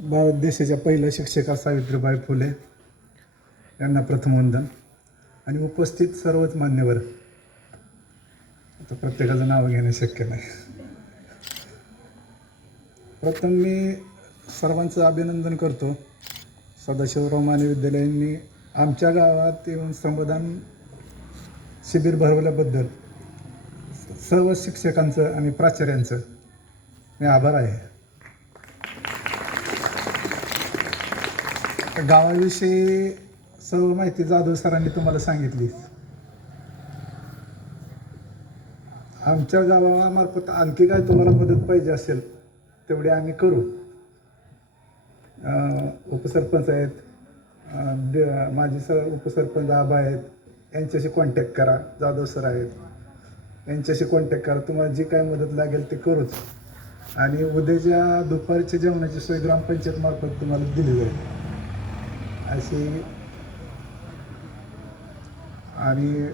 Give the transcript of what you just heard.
भारत देशाच्या पहिल्या शिक्षिका सावित्रीबाई फुले यांना प्रथम वंदन आणि उपस्थित सर्वच मान्यवर. आता प्रत्येकाचं नाव घेणे शक्य नाही. प्रथम मी सर्वांचं अभिनंदन करतो. सदाशिवराव माने विद्यालयांनी आमच्या गावात येऊन श्रमदान शिबिर भरवल्याबद्दल सर्व शिक्षकांचं आणि प्राचार्यांचं मी आभार आहे. गावाविषयी सर्व माहिती जाधव सरांनी तुम्हाला सांगितली. आमच्या गावामार्फत आणखी काय तुम्हाला मदत पाहिजे असेल तेवढे आम्ही करू. उपसरपंच आहेत, माजी उपसरपंच आबा आहेत, यांच्याशी कॉन्टॅक्ट करा. जाधव सर आहेत, यांच्याशी कॉन्टॅक्ट करा. तुम्हाला जी काय मदत लागेल ते करूच. आणि उद्याच्या दुपारच्या जेवणाची सोय ग्रामपंचायत मार्फत तुम्हाला दिली जाईल अशी. आणि